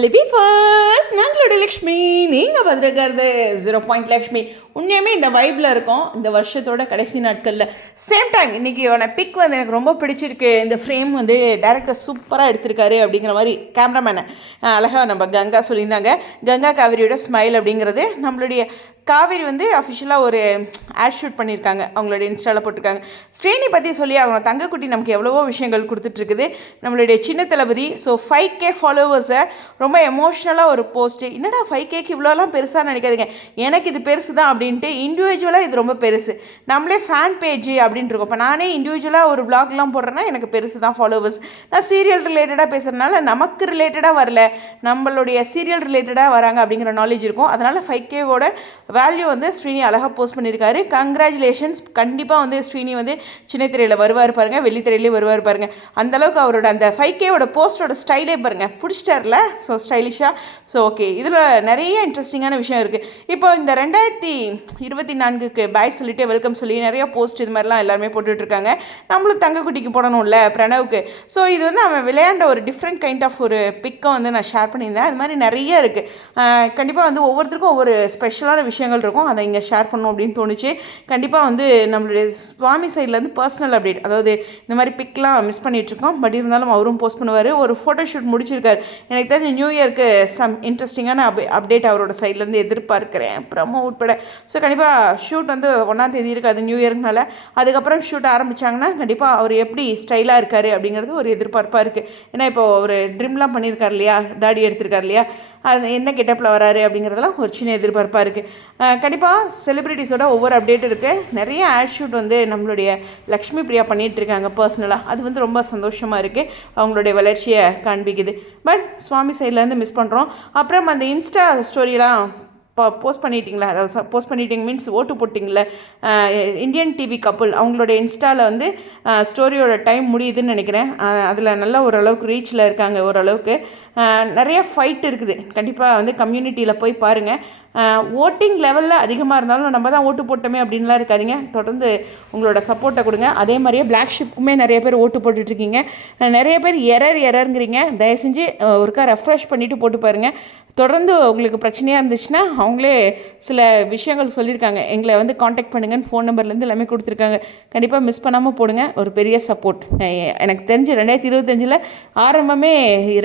Hello பீஃபர்ஸ் நாங்களோட Lakshmi நீங்கள் பார்த்துருக்கிறது zero point Lakshmi. உண்மையுமே இந்த வைப்பில் இருக்கும். இந்த வருஷத்தோட கடைசி நாட்களில். சேம் டைம் இன்றைக்கியோட பிக் வந்து எனக்கு ரொம்ப பிடிச்சிருக்கு. இந்த ஃப்ரேம் வந்து டேரக்டர் சூப்பராக எடுத்திருக்காரு அப்படிங்கிற மாதிரி கேமராமேனை அழகாக நம்ம கங்கா சொல்லியிருந்தாங்க. கங்கா காவிரியோட ஸ்மைல் அப்படிங்கிறது நம்மளுடைய காவேரி வந்து அஃபிஷியலாக ஒரு ஆட் ஷூட் பண்ணியிருக்காங்க. அவங்களுடைய இன்ஸ்டாவில் போட்டிருக்காங்க. ஸ்ரீனி பற்றி சொல்லி அவங்க தங்கக்குட்டி நமக்கு எவ்வளவோ விஷயங்கள் கொடுத்துட்ருக்குது. நம்மளுடைய சின்ன தளபதி ஸோ ஃபைவ் கே ஃபாலோவர்ஸை ரொம்ப எமோஷ்னலாக ஒரு போஸ்ட்டு என்னடா ஃபைவ் கேக்கு இவ்வளோலாம் பெருசாக நினைக்காதீங்க. எனக்கு இது பெருசு தான் அப்படின்னு அப்படின்ட்டு இண்டிவிஜுவலாக இது ரொம்ப பெருசு. நம்மளே ஃபேன் பேஜ் அப்படின்ட்டு இருக்கோம். இப்போ நானே இண்டிவிஜுவலாக ஒரு ப்ளாக்லாம் போடுறேன்னா எனக்கு பெருசு தான் ஃபாலோவர்ஸ் நான் சீரியல் ரிலேட்டடாக பேசுகிறதுனால நமக்கு ரிலேட்டடாக வரல. நம்மளுடைய சீரியல் ரிலேட்டடாக வராங்க அப்படிங்கிற நாலேஜ் இருக்கும். அதனால் ஃபைவ் கேவோட வேல்யூ வந்து ஸ்ரீனி அழகாக போஸ்ட் பண்ணியிருக்காரு கங்க்ராச்சுலேஷன்ஸ் கண்டிப்பாக வந்து ஸ்ரீனி வந்து சின்ன திரையில் வருவார் பாருங்க. வெள்ளித்திரையிலே வருவார் பாருங்கள் அந்த அளவுக்கு அவரோட அந்த ஃபைவ் கேவோட போஸ்டோட ஸ்டைலே பாருங்கள் பிடிச்சிட்டார்ல? ஸோ ஸ்டைலிஷாக ஸோ ஓகே இதில் நிறைய இன்ட்ரெஸ்டிங்கான விஷயம் இருக்குது இப்போ இந்த ரெண்டாயிரத்தி இருபத்தி நான்குக்கு பாய் சொல்லிட்டு வெல்கம் சொல்லி நிறைய போஸ்ட் இது மாதிரிலாம் எல்லாருமே போட்டுட்ருக்காங்க. நம்மளும் தங்கக்குட்டிக்கு போடணும்ல பிரணவுக்கு. ஸோ இது வந்து அவன் விளையாண்ட ஒரு டிஃப்ரெண்ட் கைண்ட் ஆஃப் ஒரு பிக்கை வந்து நான் ஷேர் பண்ணியிருந்தேன். அது மாதிரி நிறைய இருக்குது கண்டிப்பாக வந்து ஒவ்வொருத்தருக்கும் ஒவ்வொரு ஸ்பெஷலான விஷயங்கள் இருக்கும். அதை இங்கே ஷேர் பண்ணணும் அப்படின்னு தோணுச்சு. கண்டிப்பாக வந்து நம்மளுடைய சுவாமி சைட்லேருந்து பர்சனல் அப்டேட் அதாவது இந்த மாதிரி பிக்லாம் மிஸ் பண்ணிகிட்ருக்கோம் பட் இருந்தாலும் அவரும் போஸ்ட் பண்ணுவார். ஒரு ஃபோட்டோ ஷூட் முடிச்சிருக்கார். எனக்கு தெரிஞ்ச நியூ இயர்க்கு சம் இன்ட்ரெஸ்டிங்கான அப் அப்டேட் அவரோட சைட்லேருந்து எதிர்பார்க்குறேன். ப்ரமோ உட்பட ஸோ கண்டிப்பாக ஷூட் வந்து ஒன்றாம் தேதி இருக்காது நியூ இயர்னால அதுக்கப்புறம் ஷூட் ஆரம்பித்தாங்கன்னா கண்டிப்பாக அவர் எப்படி ஸ்டைலாக இருக்கார் அப்படிங்கிறது ஒரு எதிர்பார்ப்பாக இருக்குது ஏன்னா இப்போ ஒரு ட்ரிம்லாம் பண்ணியிருக்காரு இல்லையா? தாடி எடுத்திருக்காரு இல்லையா? அது என்ன கெட்டப்பில் வராரு அப்படிங்கிறதெல்லாம் ஒரு சின்ன எதிர்பார்ப்பாக இருக்குது கண்டிப்பாக செலிப்ரிட்டிஸோட ஒவ்வொரு அப்டேட் இருக்குது நிறைய ஆட் ஷூட் வந்து நம்மளுடைய லக்ஷ்மி பிரியா பண்ணிகிட்டு இருக்காங்க பர்சனலாக அது வந்து ரொம்ப சந்தோஷமாக இருக்குது அவங்களுடைய வளர்ச்சியை காண்பிக்குது. பட் சுவாமி சைட்லேருந்து மிஸ் பண்ணுறோம் அப்புறம் அந்த இன்ஸ்டா ஸ்டோரியெலாம் போஸ்ட் பண்ணிட்டீங்களா? அதாவது போஸ்ட் பண்ணிட்டீங்க மீன்ஸ் ஓட்டு போட்டிங்களே? இந்தியன் டிவி கப்புள் அவங்களோட இன்ஸ்டாவில் வந்து ஸ்டோரியோட டைம் முடியுதுன்னு நினைக்கிறேன். அதில் நல்ல ஓரளவுக்கு ரீச்சில் இருக்காங்க ஓரளவுக்கு. நிறைய ஃபைட் இருக்குது. கண்டிப்பாக வந்து கம்யூனிட்டியில் போய் பாருங்கள் ஓட்டிங் லெவலில் அதிகமாக இருந்தாலும் நம்ம தான் ஓட்டு போட்டோமே அப்படின்லாம் இருக்காதிங்க. தொடர்ந்து உங்களோட சப்போர்ட்டை கொடுங்க. அதே மாதிரியே பிளாக் ஷிப்புக்குமே நிறைய பேர் ஓட்டு போட்டுட்ருக்கீங்க நிறைய பேர் எரர் எரருங்கிறீங்க தயவு செஞ்சு ஒருக்கா ரெஃப்ரெஷ் பண்ணிவிட்டு போட்டு பாருங்கள் தொடர்ந்து உங்களுக்கு பிரச்சனையாக இருந்துச்சுன்னா அவங்களே சில விஷயங்கள் சொல்லியிருக்காங்க. எங்களை வந்து காண்டாக்ட் பண்ணுங்கன்னு ஃபோன் நம்பர்லேருந்து எல்லாமே கொடுத்துருக்காங்க. கண்டிப்பாக மிஸ் பண்ணாமல் போடுங்க. ஒரு பெரிய சப்போர்ட் எனக்கு தெரிஞ்சு ரெண்டாயிரத்தி இருபத்தஞ்சில் ஆரம்பமே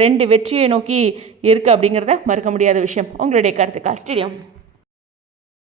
ரெண்டு வெற்றி வெற்றியை நோக்கி இருக்குது அப்படிங்கிறத மறக்க முடியாத விஷயம். உங்களுடைய கருத்து ஸ்டேடியம்